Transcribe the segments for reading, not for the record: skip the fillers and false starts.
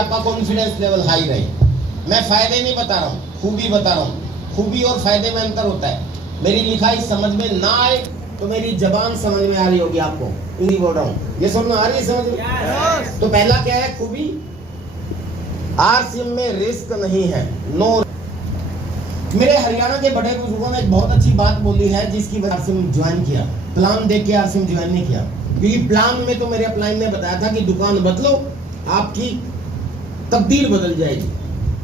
आपका confidence level high रहे। मैं फायदे नहीं बता रहा हूँ, खूबी बता रहा हूँ। खूबी और फायदे में अंतर होता है। मेरी लिखाई समझ में ना आए तो मेरी जबान समझ में आ रही होगी आपको, इंग्लिश बोल रहा हूँ, ये समझ में आ रही है समझ में? तो पहला क्या है खूबी, आरसीएम में रिस्क नहीं है, नो। मेरे हरियाणा के बड़े बुजुर्गों ने एक बहुत अच्छी बात बोली है जिसकी वजह से ज्वाइन किया। प्लान देख के आरसीएम ज्वाइन नहीं किया, क्योंकि प्लान में तो मेरे अपलाइन ने बताया था कि दुकान बदलो आपकी तकदीर बदल जाएगी,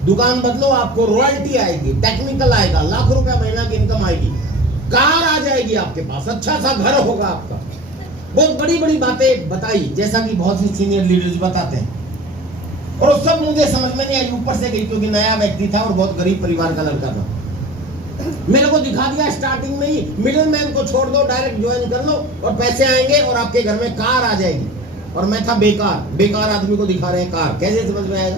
दुकान बदलो आपको रॉयल्टी आएगी, टेक्निकल आएगा, लाख रुपया महीना की इनकम आएगी, कार आ जाएगी आपके पास, अच्छा सा घर होगा आपका। बहुत बड़ी बड़ी बातें बताई, जैसा कि बहुत सी सीनियर लीडर्स बताते हैं, और सब मुझे समझ में नहीं आई, ऊपर से गई, क्योंकि नया व्यक्ति था और बहुत गरीब परिवार का लड़का था। मेरे को दिखा दिया स्टार्टिंग में ही, मिडिल मैन को छोड़ दो, डायरेक्ट ज्वाइन कर लो और पैसे आएंगे और आपके घर में कार आ जाएगी। और मैं था बेकार आदमी को दिखा रहे हैं कार, कैसे समझ में आएगा?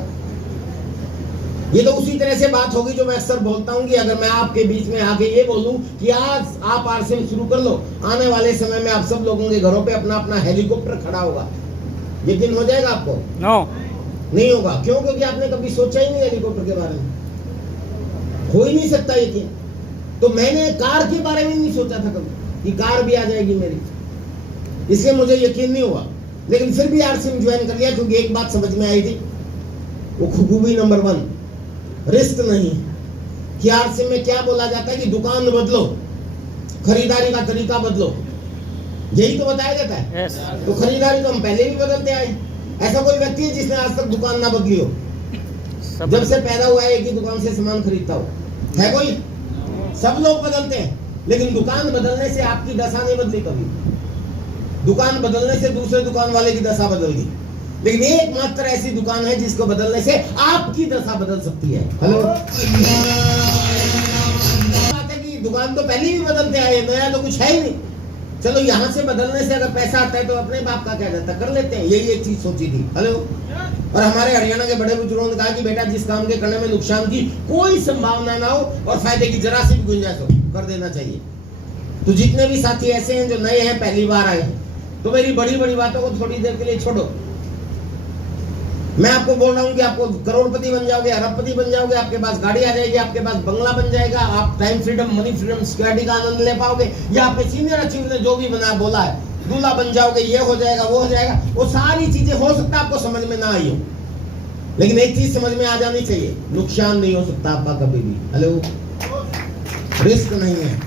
ये तो उसी तरह से बात होगी जो मैं अक्सर बोलता हूँ कि अगर मैं आपके बीच में आके ये बोलूं कि आज आप आरसीएम शुरू कर लो, आने वाले समय में आप सब लोगों के घरों पे अपना अपना हेलीकॉप्टर खड़ा होगा, यकीन हो जाएगा आपको? नो नहीं होगा। क्यों? क्योंकि आपने कभी सोचा ही नहीं हेलीकॉप्टर के बारे में, हो ही नहीं सकता यकीन। तो मैंने कार के बारे में नहीं सोचा था कभी कि कार भी आ जाएगी मेरी, इसलिए मुझे यकीन नहीं हुआ। लेकिन फिर भी आरसीएम ज्वाइन कर लिया, क्योंकि एक बात समझ में आई थी, वो खूबी नंबर 1 रिस्क नहीं। कि आरसीएम में क्या बोला जाता है कि दुकान बदलो, खरीदारी का तरीका बदलो, यही तो बताया जाता है। yes. तो खरीदारी तो हम पहले भी बदलते आए। ऐसा कोई व्यक्ति है जिसने आज तक दुकान ना बदली हो? जब से पैदा हुआ है एक ही दुकान से सामान खरीदता हो, है कोई? सब लोग बदलते हैं, लेकिन दुकान बदलने से आपकी दशा नहीं बदली कभी। दुकान बदलने से दूसरे दुकान वाले की दशा बदल गई, लेकिन एकमात्र ऐसी दुकान है जिसको बदलने से आपकी दशा बदल सकती है। हेलो, बात है कि दुकान तो पहले भी बदलते आए, नया तो कुछ है ही नहीं। चलो यहाँ से बदलने से अगर पैसा आता है तो अपने बाप का क्या जाता, कर लेते हैं, यही एक चीज सोची थी। हेलो, और हमारे हरियाणा के बड़े बुजुर्गों ने कहा कि बेटा जिस काम के करने में नुकसान की कोई संभावना ना हो और फायदे की जरा सी भी गुंजाइश हो, कर देना चाहिए। तो जितने भी साथी ऐसे हैं जो नए हैं, पहली बार आए हैं, तो मेरी बड़ी बड़ी बातों को थोड़ी देर के लिए छोड़ो। मैं आपको बोल रहा हूँ कि आपको करोड़पति बन जाओगे, अरबपति बन जाओगे, आपके पास गाड़ी आ जाएगी, आपके पास बंगला बन जाएगा, आप time freedom, money freedom, security का आनंद ले पाओगे, या आपने सीनियर अचीव ने जो भी बना बोला है, दूल्हा बन जाओगे, ये हो जाएगा, वो हो जाएगा। वो सारी चीजें हो सकता है आपको समझ में ना आई हो, लेकिन एक चीज समझ में आ जानी चाहिए, नुकसान नहीं हो सकता आपका कभी भी। हेलो, रिस्क नहीं है।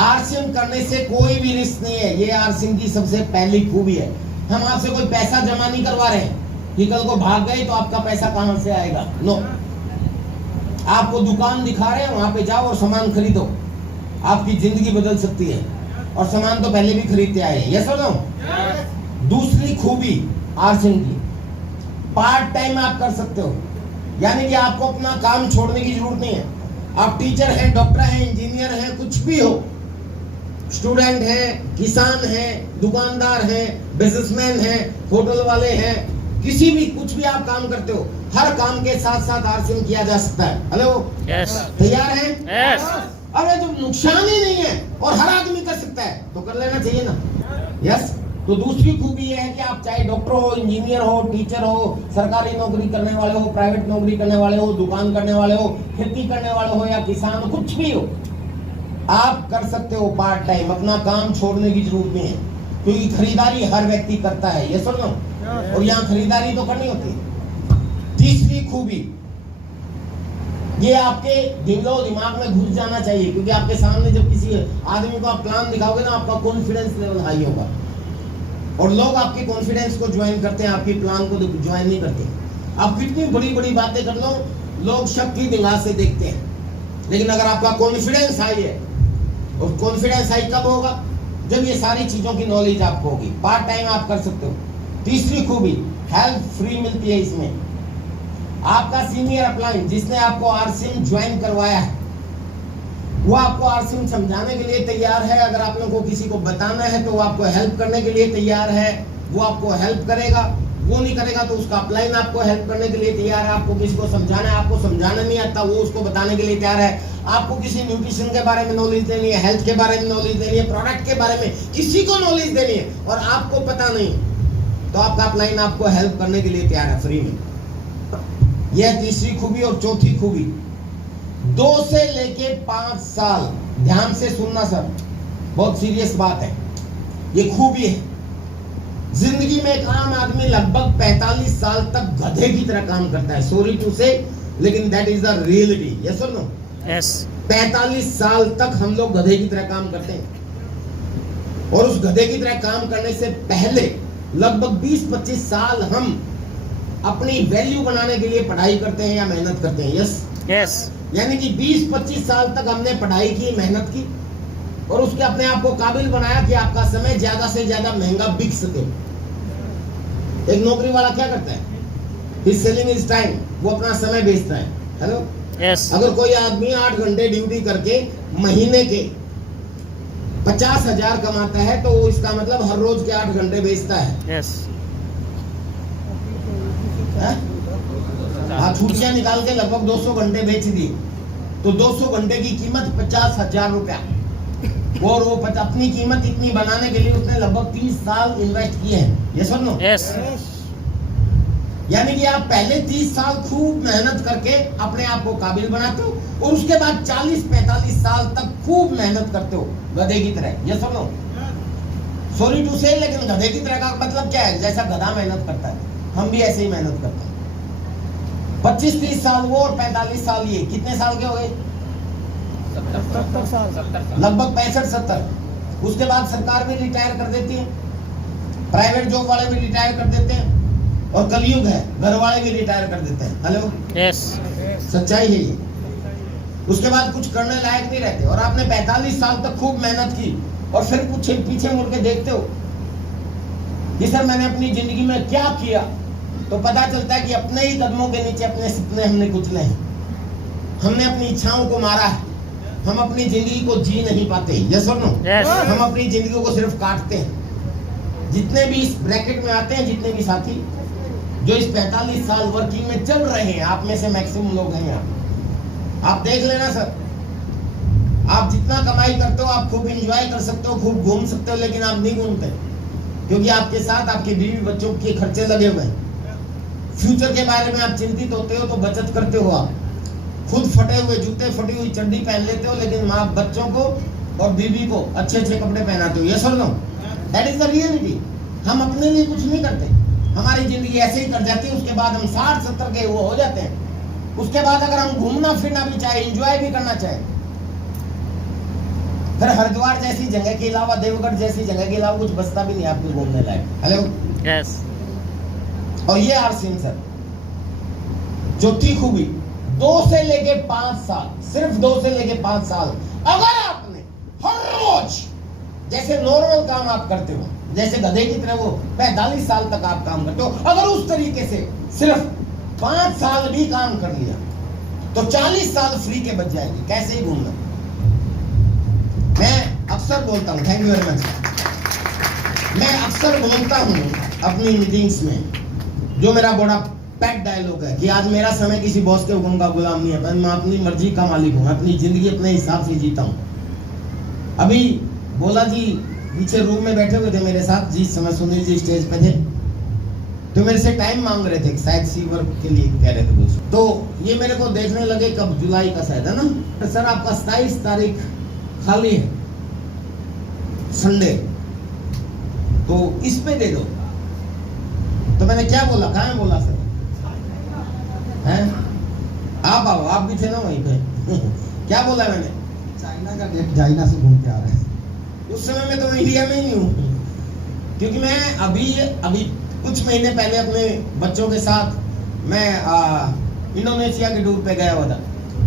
आरसीएम करने से कोई भी रिस्क नहीं है, ये आरसीएम की सबसे पहली खूबी है। हम आपसे कोई पैसा जमा नहीं करवा रहे हैं कि कल को भाग गए तो आपका पैसा कहां से आएगा। नो, आपको दुकान दिखा रहे हैं, वहां पे जाओ और सामान खरीदो, आपकी जिंदगी बदल सकती है। और सामान तो पहले भी खरीदते आए हैं, यस और नो? दूसरी खूबी आरसीएम की, पार्ट टाइम आप कर सकते हो, यानी कि आपको अपना काम छोड़ने की जरूरत नहीं है। आप टीचर हैं, डॉक्टर हैं, इंजीनियर हैं, कुछ भी हो, स्टूडेंट हैं, किसान हैं, दुकानदार हैं, बिजनेसमैन हैं, होटल वाले हैं, किसी भी कुछ भी आप काम करते हो, हर काम के साथ साथ आरसीएम किया जा सकता है। Hello, yes. तैयार हैं? yes. अरे जो नुकसान ही नहीं है और हर आदमी कर सकता है तो कर लेना चाहिए ना। यस। तो दूसरी खूबी ये है कि आप चाहे डॉक्टर हो, इंजीनियर हो, टीचर हो, सरकारी नौकरी करने वाले हो, प्राइवेट नौकरी करने वाले हो, दुकान करने वाले हो, खेती करने वाले हो, या किसान, कुछ भी हो, आप कर सकते हो पार्ट टाइम। अपना काम छोड़ने की जरूरत नहीं है, क्योंकि खरीदारी हर व्यक्ति करता है, ये सुन लो, और यहाँ खरीदारी तो करनी होती है। तीसरी खूबी, ये आपके दिलो दिमाग में घुस जाना चाहिए, क्योंकि आपके सामने जब किसी आदमी को आप प्लान दिखाओगे ना, आपका कॉन्फिडेंस लेवल हाई होगा, और लोग आपके कॉन्फिडेंस को ज्वाइन करते हैं, आपकी प्लान को ज्वाइन नहीं करते। आप कितनी बड़ी बड़ी बातें कर लो, लोग शक की निगाह से देखते हैं, लेकिन अगर आपका कॉन्फिडेंस हाई है, और कॉन्फिडेंस हाई कब होगा? जब ये सारी चीजों की नॉलेज आपको होगी। पार्ट टाइम आप कर सकते हो। तीसरी खूबी, हेल्प फ्री मिलती है इसमें। आपका सीनियर अपलाइन जिसने आपको आरसीएम ज्वाइन करवाया है, वो आपको आरसीएम समझाने के लिए तैयार है। अगर आप लोगों को किसी को बताना है तो वो आपको हेल्प करने के लिए तैयार है, वो आपको हेल्प करेगा। वो नहीं करेगा तो उसका अपलाइन आपको हेल्प करने के लिए तैयार है। आपको किसी को समझाना है, आपको समझाना नहीं आता, वो उसको बताने के लिए तैयार है। आपको किसी न्यूट्रिशन के बारे में नॉलेज देनी है, हेल्थ के बारे में नॉलेज देनी है, प्रोडक्ट के बारे में किसी को नॉलेज देनी है, और आपको पता नहीं तो आपका अपलाइन आपको हेल्प करने के लिए तैयार है फ्री में। यह तीसरी खूबी। और चौथी खूबी, 2 से लेके 5 साल, ध्यान से सुनना सर, बहुत सीरियस बात है, ये खूबी है। जिंदगी में एक आम आदमी लगभग 45 साल तक गधे की तरह काम करता है, सॉरी टू से, लेकिन that is the reality. Yes और नो? यस। 45 साल तक हम लोग गधे की तरह काम करते हैं। और उस गधे की तरह काम करने से पहले लगभग 20-25 साल हम अपनी वैल्यू बनाने के लिए पढ़ाई करते हैं या मेहनत करते हैं। Yes yes. यानी कि 20-25 साल तक हमने पढ़ाई की, मेहनत की, और उसके अपने आप को काबिल बनाया कि आपका समय ज्यादा से ज्यादा महंगा बिक सके। एक नौकरी वाला क्या करता है? He's selling his time, वो अपना समय बेचता है। हेलो? यस। अगर कोई आदमी 8 घंटे ड्यूटी करके महीने के 50,000 कमाता है तो इसका मतलब हर रोज के 8 घंटे बेचता है। यस। हाँ, छुट्टियां निकाल के लगभग 200 घंटे बेच दिए, तो 200 घंटे की कीमत 50,000 रुपया। और वो अपनी कीमत इतनी बनाने के लिए उसने लगभग 30 साल इन्वेस्ट किए हैं। ये सुन लो। यस। यानी कि आप पहले 30 साल खूब मेहनत करके अपने आप को काबिल बनाते हो, और उसके बाद 40-45 साल तक खूब मेहनत करते हो गधे की तरह। ये सुन लो, सॉरी टू से, लेकिन गधे की तरह का मतलब क्या है? जैसा गधा मेहनत करता है, हम भी ऐसे ही मेहनत करते हैं। 25-30 साल वो और 45 साल ये, कितने साल के हो गए? 70 साल। लगभग 65-70। उसके बाद सरकार भी रिटायर कर देती है, प्राइवेट जॉब वाले भी रिटायर कर देते हैं, और कलयुग है, घर वाले भी रिटायर कर देते हैं। हेलो? यस। सच्चाई है ये। उसके बाद कुछ करने लायक नहीं रहते, और आपने 45 साल तक खूब मेहनत की, और फिर कुछ पीछे मुड़ के देखते हो कि सर मैंने अपनी जिंदगी में क्या किया, तो पता चलता है कि अपने ही कदमों के नीचे अपने सपने हमने कुचले हैं, हमने अपनी इच्छाओं को मारा है, हम अपनी जिंदगी को जी नहीं पाते। यस और नो? हम अपनी जिंदगी को सिर्फ काटते हैं। जितने भी इस ब्रैकेट में आते हैं, जितने भी साथी जो इस 45 साल वर्किंग में चल रहे हैं, आप में से मैक्सिमम लोग हैं यहाँ, आप देख लेना सर, आप जितना कमाई करते हो, आप खूब एंजॉय कर सकते हो, खूब घूम सकते हो, लेकिन आप नहीं घूमते, क्योंकि आपके साथ आपके बीवी बच्चों के खर्चे लगे हुए हैं। फ्यूचर के बारे में आप चिंतित होते हो तो बचत करते हो, आप खुद फटे हुए जूते, फटी हुई चड्डी पहन लेते हो, लेकिन माँ बच्चों को और बीवी को अच्छे अच्छे कपड़े पहनाते हो। यस और no? That is the reality. हम अपने लिए कुछ नहीं करते, हमारी जिंदगी ऐसे ही कट जाती है। उसके बाद हम 60-70 के वो हो जाते हैं। उसके बाद अगर हम घूमना फिरना भी चाहे, एंजॉय भी करना चाहे, फिर हरिद्वार जैसी जगह के अलावा, देवगढ़ जैसी जगह के अलावा कुछ बचता भी नहीं आपको घूमने लायक। हेलो? यस। और ये आर सीन सर, चौथी खूबी, 2 से लेके 5 साल, सिर्फ 2 से लेके 5 साल अगर आपने हर रोज जैसे नॉर्मल काम आप करते हो, जैसे गधे की तरह वो 45 साल तक आप काम करते हो, अगर उस तरीके से सिर्फ 5 साल भी काम कर लिया तो 40 साल फ्री के बच जाएंगे। कैसे ही घूमना। मैं अक्सर बोलता हूँ, थैंक यू वेरी मच, मैं अक्सर बोलता हूँ अपनी मीटिंग्स में, जो मेरा बड़ा पेट डायलॉग है कि आज मेरा समय किसी बॉस के हुक्म का गुलाम नहीं है, मैं अपनी मर्जी का मालिक हूँ, अपनी जिंदगी अपने हिसाब से जीता हूँ। अभी बोला जी पीछे रूम में बैठे हुए थे मेरे साथ, जिस समय सुनील जी स्टेज पे थे, तो मेरे से टाइम मांग रहे थे, शायद सी वर्क के लिए कह रहे थे कुछ, तो ये मेरे को देखने लगे कब, जुलाई का शायद है ना, तो सर आपका 27 तारीख खाली है, संडे, तो इस पे दे दो। तो मैंने क्या बोला, कहाँ बोला सर हैं? आप आओ, आप भी थे ना वहीं पे। क्या बोला मैंने? चाइना का डेट, चाइना से घूम के आ रहे हैं। उस समय में तो मैं इंडिया में ही नहीं हूँ, क्योंकि मैं अभी कुछ महीने पहले अपने बच्चों के साथ मैं इंडोनेशिया के टूर पे गया हुआ था।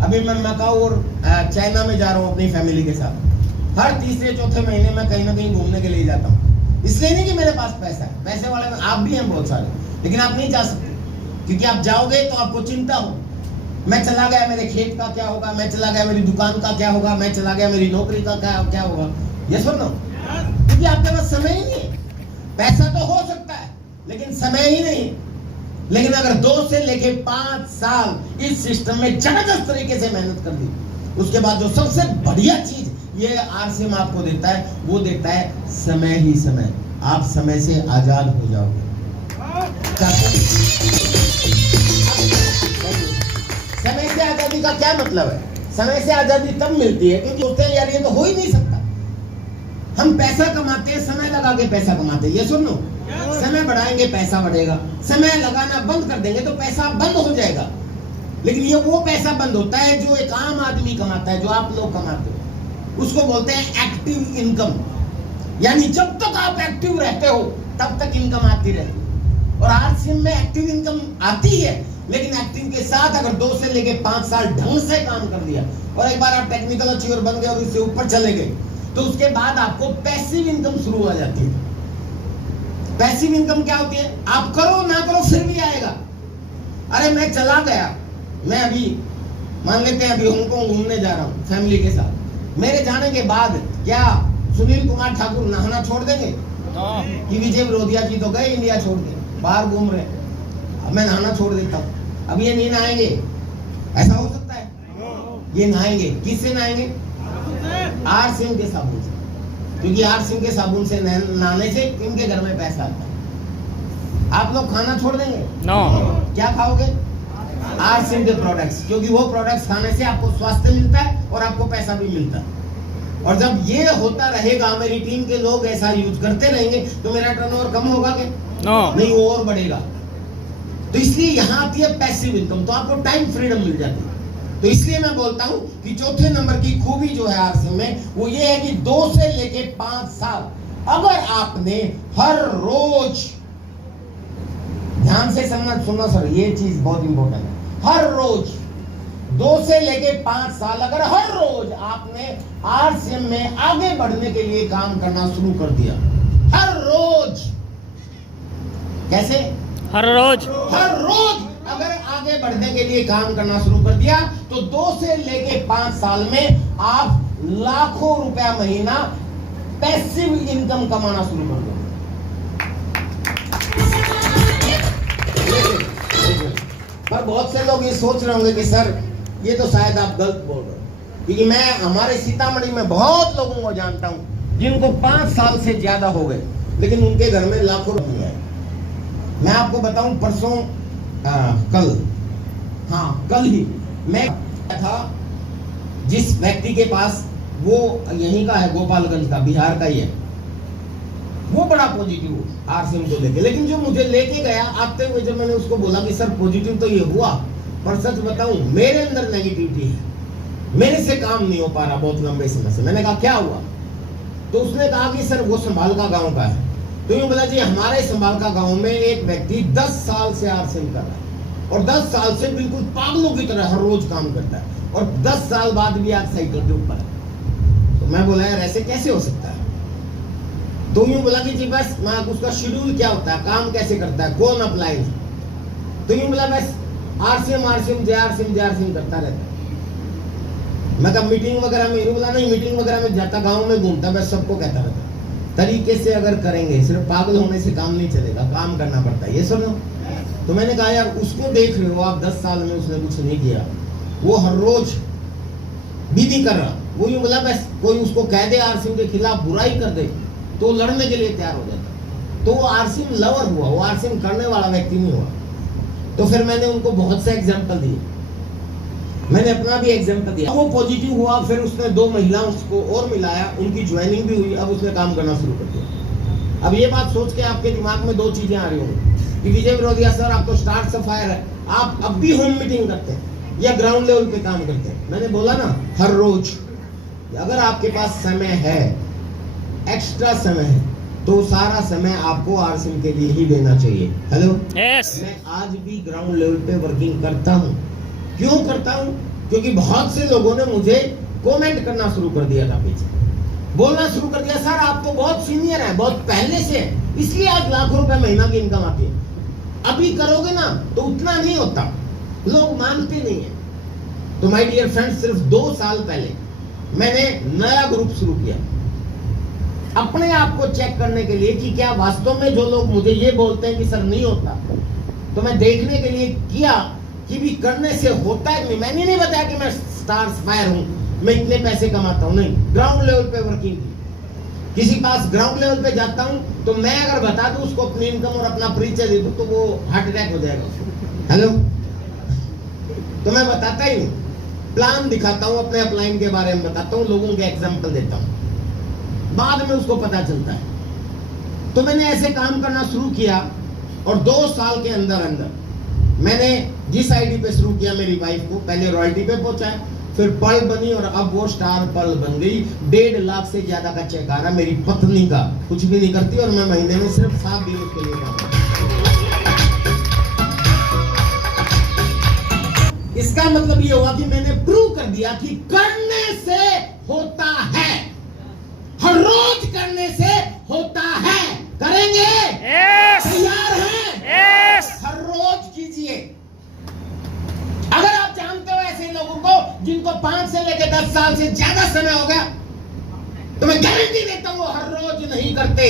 अभी मैं मकाऊ और चाइना में जा रहा हूँ अपनी फैमिली के साथ। हर तीसरे चौथे महीने में कहीं ना कहीं घूमने के लिए जाता हूँ। इसलिए नहीं कि मेरे पास पैसा है, पैसे वाले में आप भी हैं बहुत सारे, लेकिन आप नहीं जा सकते, क्योंकि आप जाओगे तो आपको चिंता हो, मैं चला गया मेरे खेत का क्या होगा, मैं चला गया मेरी दुकान का क्या होगा, मैं चला गया मेरी नौकरी का क्या होगा। ये सुनो, क्योंकि आपके पास समय ही नहीं है। पैसा तो हो सकता है लेकिन समय ही नहीं। लेकिन अगर 2 से लेके 5 साल इस सिस्टम में जबरदस्त तरीके से मेहनत कर दी, उसके बाद जो सबसे बढ़िया चीज ये आरसीएम आपको देता है, वो देता है समय ही समय। आप समय से आजाद हो जाओगे। क्या मतलब है? समय से आजादी तब मिलती है क्योंकि होते हैं यार ये तो हो ही नहीं सकता। हम पैसा कमाते हैं, समय लगा के पैसा कमाते हैं, ये सुन लो। समय बढ़ाएंगे पैसा बढ़ेगा, समय लगाना बंद कर देंगे तो पैसा बंद हो जाएगा। लेकिन ये वो पैसा बंद होता है जो एक आम आदमी कमाता है, जो आप लोग कमाते हो, उसको बोलते हैं एक्टिव इनकम। यानी जब तक आप एक्टिव रहते हो तब तक इनकम आती रहती है। और आरसीएम में एक्टिव इनकम आती है, लेकिन एक्टिव के साथ अगर 2 से लेके 5 साल ढंग से काम कर दिया और एक बार आप टेक्निकल अचीवर बन गए और इससे ऊपर चले गए, तो उसके बाद आपको पैसिव इनकम शुरू हो जाती है। पैसिव इनकम क्या होती है? आप करो ना करो फिर भी आएगा। अरे मैं चला गया, मैं अभी मान लेते हैं अभी हांगकांग घूमने जा रहा हूँ फैमिली के साथ, मेरे जाने के बाद क्या सुनील कुमार ठाकुर नहाना छोड़ देंगे? कि विजय विरोधिया जी तो गए इंडिया छोड़ के, बाहर घूम रहे, अब मैं नहाना छोड़ देता हूँ, अब ये नहीं नहाएंगे? ऐसा हो सकता है? ये नहाएंगे, किससे नहाएंगे? आरसीएम के साबुन से, क्योंकि आरसीएम के साबुन से नहाने से इनके घर में पैसा आता है। आप लोग खाना छोड़ देंगे? नो। क्या खाओगे? आरसीएम के प्रोडक्ट्स, क्योंकि वो प्रोडक्ट्स खाने से आपको स्वास्थ्य मिलता है और आपको पैसा भी मिलता है। और जब ये होता रहेगा, मेरी टीम के लोग ऐसा यूज करते रहेंगे, तो मेरा टर्नओवर कम होगा क्या? नो। नहीं, वो और बढ़ेगा। तो इसलिए यहाँ आती है पैसिव इनकम, तो आपको टाइम फ्रीडम मिल जाती है। तो इसलिए मैं बोलता हूँ कि चौथे नंबर की खूबी जो है आरसीएम में, वो ये है कि 2 से लेके 5 साल अगर आपने हर रोज, ध्यान से सुनना सर, ये चीज बहुत इंपॉर्टेंट है, हर रोज 2 से लेके 5 साल अगर हर रोज आपने आरसीएम में आगे बढ़ने के लिए काम करना शुरू कर दिया, हर रोज, कैसे? हर रोज अगर आगे बढ़ने के लिए काम करना शुरू कर दिया, तो 2 से लेके 5 साल में आप लाखों रुपया महीना पैसिव इनकम कमाना शुरू कर दोगे। पर बहुत से लोग ये सोच रहे होंगे कि सर ये तो शायद आप गलत बोल रहे हो, क्योंकि मैं हमारे सीतामढ़ी में बहुत लोगों को जानता हूं जिनको 5 साल से ज्यादा हो गए, लेकिन उनके घर में लाखों रुपए आए। मैं आपको बताऊं, परसों कल ही मैं था जिस व्यक्ति के पास, वो यहीं का है, गोपालगंज का, बिहार का ही है, वो बड़ा पॉजिटिव आरसीएम को लेके, लेकिन जो मुझे लेके गया आते हुए, जब मैंने उसको बोला कि सर पॉजिटिव तो ये हुआ, पर सच बताऊं मेरे अंदर नेगेटिविटी है, मेरे से काम नहीं हो पा रहा बहुत लंबे समय से। मैंने कहा क्या हुआ? तो उसने कहा कि सर वो संभाल का गांव का है। तो यूं बोला जी हमारे संभाल का गांव में एक व्यक्ति 10 साल से आरसीएम कर रहा है और 10 साल से बिल्कुल पागलों की तरह हर रोज काम करता है और 10 साल बाद भी आज साइकिल के ऊपर है। तो मैं बोला यार ऐसे कैसे हो सकता है? तो यूं बोला कि जी बस मैं उसका शेड्यूल क्या होता है, काम कैसे करता है, कौन अप्लाई है? तो यूं बोला बस आरसीएम जे करता रहता है। मैं कहा मीटिंग वगैरह में? यूं बोला नहीं, मीटिंग वगैरह में जाता, गाँव में घूमता, बस सबको कहता रहता है। तरीके से अगर करेंगे, सिर्फ पागल होने से काम नहीं चलेगा, काम करना पड़ता है, ये सुनो। तो मैंने कहा यार उसको देख रहे हो आप, 10 साल में उसने कुछ नहीं किया, वो हर रोज भी नहीं कर रहा। वो यूं बोला बस कोई उसको कह दे आरसीएम के खिलाफ बुराई कर दे तो लड़ने के लिए तैयार हो जाता। तो वो आरसीएम लवर हुआ, वो आरसीएम करने वाला व्यक्ति नहीं हुआ। तो फिर मैंने उनको बहुत से एग्जाम्पल दिए, मैंने अपना भी एग्जाम्पल दिया। वो पॉजिटिव हुआ, फिर उसने 2 महिलाओं को और मिलाया, उनकी ज्वाइनिंग भी हुई, अब उसने काम करना शुरू कर दिया। अब ये बात सोच के आपके दिमाग में 2 चीजें आ रही होंगी कि विजय विरोधिया सर आप तो स्टार्ट से फायर है, आप अब भी होम मीटिंग करते हैं या ग्राउंड लेवल पे काम करते हैं? मैंने बोला ना हर रोज। अगर आपके पास समय है, एक्स्ट्रा समय है, तो सारा समय आपको आरसीएम के लिए ही देना चाहिए। Hello, yes. मैं आज भी ग्राउंड लेवल पे वर्किंग करता हूँ। क्यों करता हूँ? क्योंकि बहुत से लोगों ने मुझे कमेंट करना शुरू कर दिया था, पीछे बोलना शुरू कर दिया, सर आप तो बहुत सीनियर हैं, बहुत पहले से है, इसलिए आज लाखों रुपए महीना की इनकम आती है। अभी करोगे ना तो उतना नहीं होता, लोग मानते नहीं है। तो माय डियर फ्रेंड्स, सिर्फ 2 साल पहले मैंने नया ग्रुप शुरू किया अपने आप को चेक करने के लिए कि क्या वास्तव में जो लोग मुझे ये बोलते हैं कि सर नहीं होता, तो मैं देखने के लिए किया कि भी करने से होता है नहीं। मैंने नहीं बताया कि मैं स्टार्स फायर हूं, मैं इतने पैसे कमाता हूं, नहीं। ग्राउंड लेवल पे वर्किंग की, किसी पास ग्राउंड लेवल पे जाता हूं तो मैं अगर बता दूं उसको अपनी इनकम और अपना परिचय दे दूं तो वो हार्ट अटैक हो जाएगा। हेलो, तो मैं बताता ही नहीं। प्लान दिखाता हूं, अपने अपलाइन के बारे में बताता हूं, लोगों के एग्जाम्पल देता हूं, बाद में उसको पता चलता है। तो मैंने ऐसे काम करना शुरू किया और 2 साल के अंदर अंदर मैंने जिस आईडी पे शुरू किया मेरी वाइफ को पहले रॉयल्टी पे पहुंचाया, फिर पल बनी और अब वो स्टार पल बन गई। 1.5 लाख से ज्यादा का चेक आ रहा मेरी पत्नी का, कुछ भी नहीं करती और मैं महीने में सिर्फ 7 दिन उसके लिए काम करता। इसका मतलब ये हुआ कि मैंने प्रूव कर दिया कि करने से होता है, हर रोज करने से होता है। करेंगे? यस तैयार हैं? यस हर रोज कीजिए। अगर आप जानते हो ऐसे लोगों को जिनको 5 से लेकर 10 साल से ज्यादा समय हो गया, तो मैं गारंटी देता हूं वो हर रोज नहीं करते।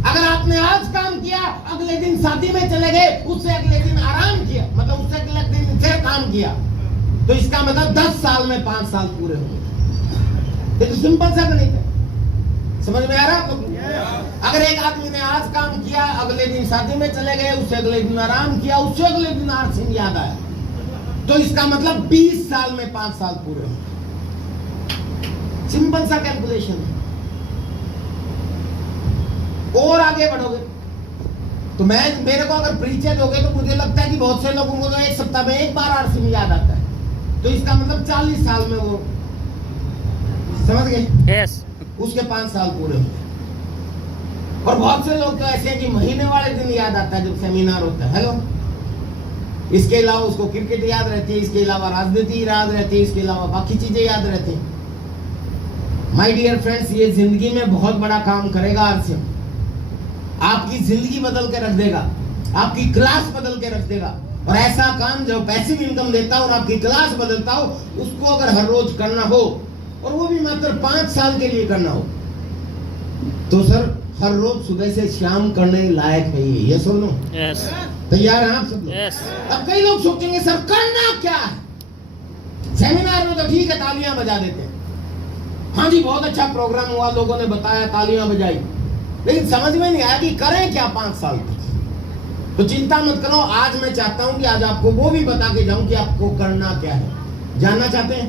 अगर आपने आज काम किया, अगले दिन शादी में चले गए, उससे अगले दिन आराम किया, मतलब उससे अगले दिन फिर काम किया, तो इसका मतलब 10 साल में 5 साल पूरे होंगे। ये तो सिंपल सा गणित है, समझ में आ रहा है आपको? अगर एक आदमी ने आज काम किया, अगले दिन शादी में चले गए, उससे अगले दिन आराम किया, उससे अगले दिन 8 दिन याद आया, तो इसका मतलब 20 साल में 5 साल पूरे होंगे। सिंपल सा कैलकुलेशन है। और आगे बढ़ोगे तो मेरे को अगर परिचय दोगे तो मुझे लगता है कि बहुत से लोगों को तो 1 सप्ताह में 1 बार आरसी में याद आता है, तो इसका मतलब 40 साल में वो, समझ गए? यस उसके 5 साल पूरे होंगे। और बहुत से लोग तो ऐसे हैं कि महीने वाले दिन याद आता है जब सेमिनार होता है। हेलो, इसके अलावा उसको क्रिकेट याद रहती है, इसके अलावा राजनीति याद रहती है, इसके अलावा बाकी चीजें याद रहती हैं। माय डियर फ्रेंड्स, ये जिंदगी में बहुत बड़ा काम करेगा। आरसीएम आपकी जिंदगी बदल के रख देगा, आपकी क्लास बदल के रख देगा। और ऐसा काम जो पैसिव इनकम देता हो और आपकी क्लास बदलता हो, उसको अगर हर रोज करना हो और वो भी मात्र 5 साल के लिए करना हो, तो सर हर रोज सुबह से शाम करने लायक है ये सुन लो। यस तैयार हैं आप सब लोग? यस अब कई लोग सोचेंगे सर करना क्या है? सेमिनार में तो ठीक है, तालियां बजा देते हैं, हाँ जी बहुत अच्छा प्रोग्राम हुआ, लोगों ने बताया, तालियां बजाई, लेकिन समझ में नहीं आया कि करें क्या 5 साल तक। तो चिंता मत करो, आज मैं चाहता हूं कि आज आपको वो भी बता के जाऊं कि आपको करना क्या है। जानना चाहते हैं?